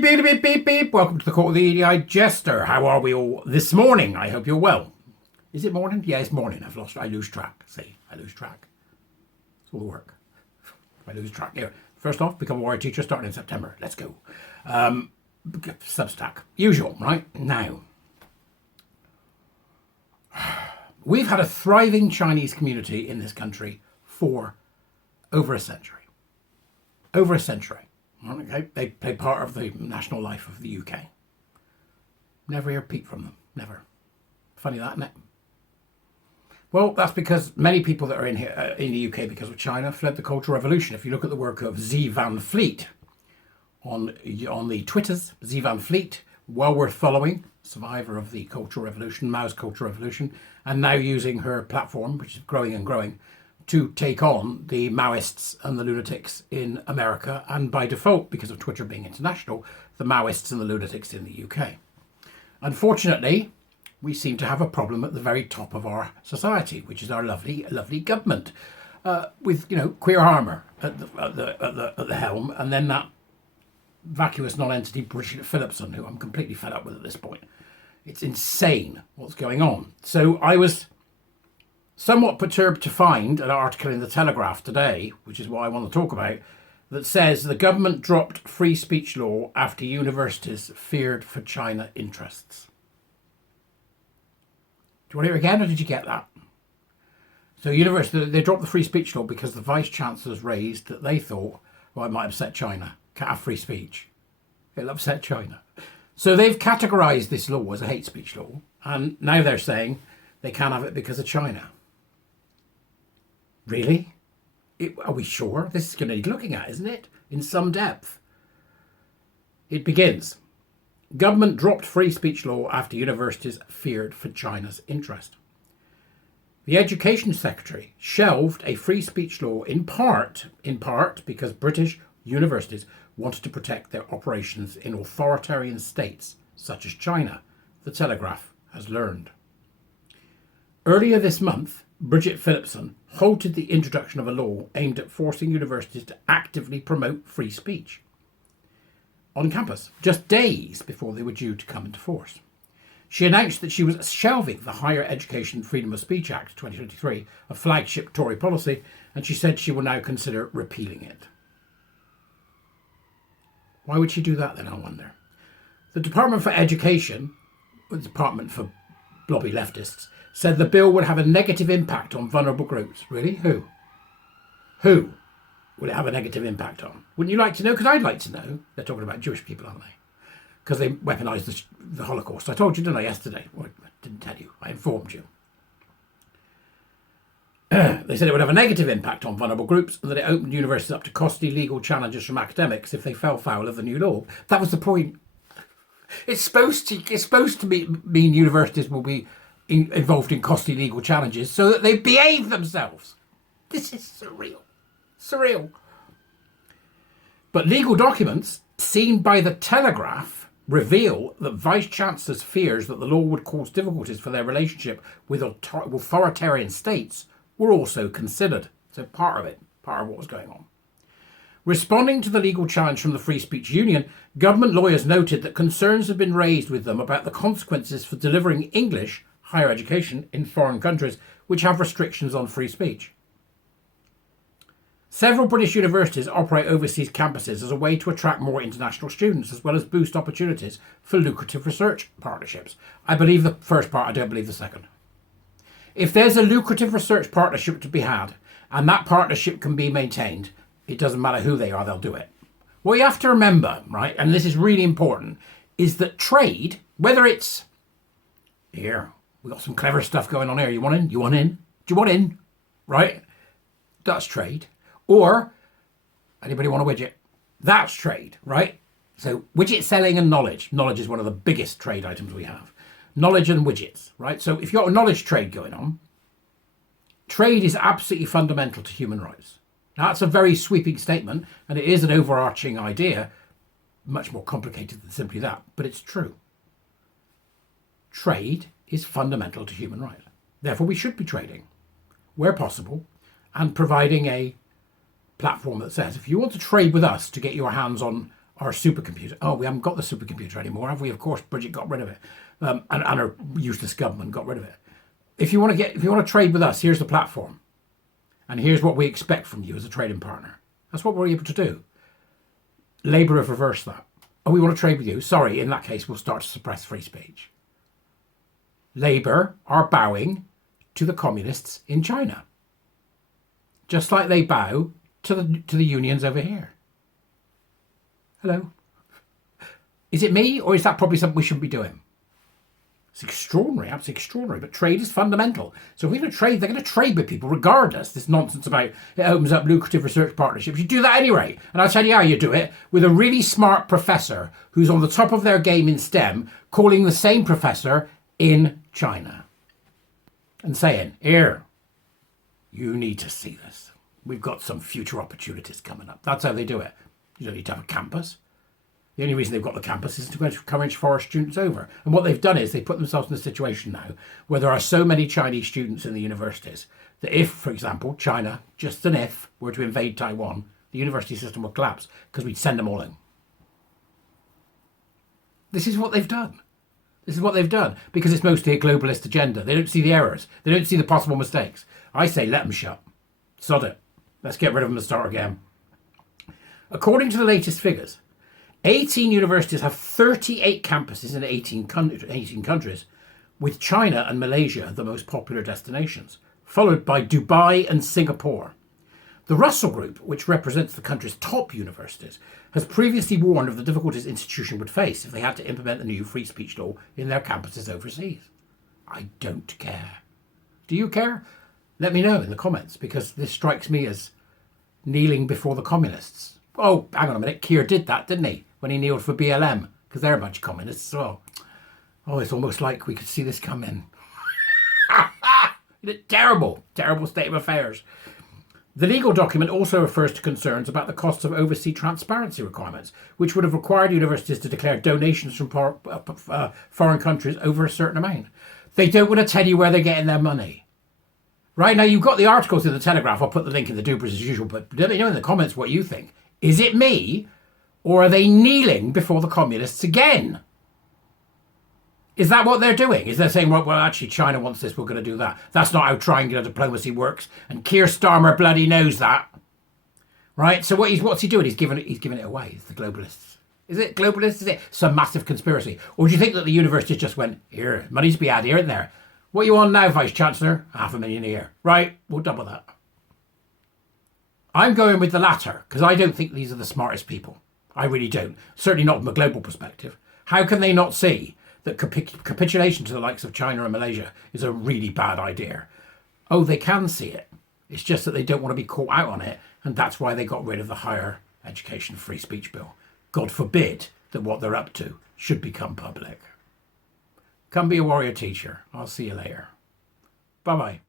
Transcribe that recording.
beep, beep, beep, beep, beep. Welcome to the Court of the Edijester. How are we all this morning? I hope you're well. Is it morning? Yeah, it's morning. I lose track. See, I lose track. It's all the work. I lose track. Here, first off, become a warrior teacher starting in September. Let's go. Substack. Usual, right? Now, we've had a thriving Chinese community in this country for over a century. Over a century. Okay, they play part of the national life of the UK. Never hear a peep from them. Never. Funny that, isn't it? Well, that's because many people that are in here in the UK because of China fled the Cultural Revolution. If you look at the work of Z Van Fleet on the Twitters, Z Van Fleet, well worth following, survivor of the Cultural Revolution, Mao's Cultural Revolution, and now using her platform, which is growing and growing, to take on the Maoists and the lunatics in America, and by default, because of Twitter being international, the Maoists and the lunatics in the UK. Unfortunately, we seem to have a problem at the very top of our society, which is our lovely, lovely government, with Queer Armour at the helm, and then that vacuous non-entity Bridget Phillipson, who I'm completely fed up with at this point. It's insane what's going on. So I was somewhat perturbed to find an article in the Telegraph today, which is what I want to talk about, that says the government dropped free speech law after universities feared for China interests. Do you want to hear it again, or did you get that? So they dropped the free speech law because the vice chancellors raised that they thought, well, it might upset China. Can't have free speech. It'll upset China. So they've categorised this law as a hate speech law, and now they're saying they can't have it because of China. Really? Are we sure? This is going to need looking at, isn't it? In some depth. It begins. Government dropped free speech law after universities feared for China's interest. The Education Secretary shelved a free speech law in part because British universities wanted to protect their operations in authoritarian states such as China, the Telegraph has learned. Earlier this month, Bridget Phillipson halted the introduction of a law aimed at forcing universities to actively promote free speech on campus, just days before they were due to come into force. She announced that she was shelving the Higher Education Freedom of Speech Act 2023, a flagship Tory policy, and she said she will now consider repealing it. Why would she do that then, I wonder? The Department for Education, the Department for blobby leftists, said the bill would have a negative impact on vulnerable groups. Really? Who? Who will it have a negative impact on? Wouldn't you like to know? Because I'd like to know. They're talking about Jewish people, aren't they? Because they weaponised the Holocaust. I told you, didn't I, yesterday? Well, I didn't tell you. I informed you. They said it would have a negative impact on vulnerable groups and that it opened universities up to costly legal challenges from academics if they fell foul of the new law. That was the point. It's supposed to mean universities will be involved in costly legal challenges so that they behave themselves. This is surreal. Surreal. But legal documents seen by the Telegraph reveal that Vice-Chancellor's fears that the law would cause difficulties for their relationship with authoritarian states were also considered. So part of what was going on. Responding to the legal challenge from the Free Speech Union, government lawyers noted that concerns have been raised with them about the consequences for delivering English higher education in foreign countries which have restrictions on free speech. Several British universities operate overseas campuses as a way to attract more international students, as well as boost opportunities for lucrative research partnerships. I believe the first part, I don't believe the second. If there's a lucrative research partnership to be had, and that partnership can be maintained, it doesn't matter who they are, they'll do it. What you have to remember, right, and this is really important, is that trade, whether it's, here, we've got some clever stuff going on here. You want in? You want in? Do you want in? Right? That's trade. Or, anybody want a widget? That's trade, right? So, widget selling and knowledge. Knowledge is one of the biggest trade items we have. Knowledge and widgets, right? So, if you've got a knowledge trade going on, trade is absolutely fundamental to human rights. Now, that's a very sweeping statement, and it is an overarching idea, much more complicated than simply that, but it's true. Trade is fundamental to human rights. Therefore, we should be trading where possible and providing a platform that says, if you want to trade with us to get your hands on our supercomputer. Oh, we haven't got the supercomputer anymore, have we? Of course, Bridget got rid of it, and our useless government got rid of it. If you want to trade with us, here's the platform, and here's what we expect from you as a trading partner. That's what we're able to do. Labour have reversed that. Oh, we want to trade with you. Sorry, in that case, we'll start to suppress free speech. Labour are bowing to the communists in China, just like they bow to the unions over here. Hello. Is it me, or is that probably something we shouldn't be doing? It's extraordinary, absolutely extraordinary. But trade is fundamental. So if we're going to trade, they're going to trade with people regardless. This nonsense about it opens up lucrative research partnerships. You do that anyway. And I'll tell you how you do it, with a really smart professor who's on the top of their game in STEM, calling the same professor in China and saying, here, you need to see this. We've got some future opportunities coming up. That's how they do it. You don't need to have a campus. The only reason they've got the campus is to encourage foreign students over. And what they've done is they put themselves in a situation now where there are so many Chinese students in the universities that if, for example, China, just an if, were to invade Taiwan, the university system would collapse because we'd send them all in. This is what they've done. This is what they've done because it's mostly a globalist agenda. They don't see the errors. They don't see the possible mistakes. I say let them shut. Sod it. Let's get rid of them and start again. According to the latest figures, 18 universities have 38 campuses in 18 countries, with China and Malaysia the most popular destinations, followed by Dubai and Singapore. The Russell Group, which represents the country's top universities, has previously warned of the difficulties institutions would face if they had to implement the new free speech law in their campuses overseas. I don't care. Do you care? Let me know in the comments, because this strikes me as kneeling before the communists. Oh, hang on a minute. Kier did that, didn't he? When he kneeled for BLM, because they're a bunch of communists as well. Oh, it's almost like we could see this coming. Terrible, terrible state of affairs. The legal document also refers to concerns about the costs of overseas transparency requirements, which would have required universities to declare donations from foreign countries over a certain amount. They don't want to tell you where they're getting their money. Right, now you've got the articles in the Telegraph. I'll put the link in the doobers as usual, but let me know in the comments what you think. Is it me? Or are they kneeling before the communists again? Is that what they're doing? Is they saying, well, actually, China wants this, we're going to do that. That's not how triangular diplomacy works. And Kier Starmer bloody knows that. Right? So what's he doing? He's giving it away. It's the globalists. Is it globalists? Is it some massive conspiracy? Or do you think that the universities just went, here, money's to be had here and there? What are you on now, Vice-Chancellor? $500,000 a year. Right, we'll double that. I'm going with the latter, because I don't think these are the smartest people. I really don't. Certainly not from a global perspective. How can they not see that capitulation to the likes of China and Malaysia is a really bad idea? Oh, they can see it. It's just that they don't want to be caught out on it, and that's why they got rid of the Higher Education Free Speech Bill. God forbid that what they're up to should become public. Come be a warrior teacher. I'll see you later. Bye-bye.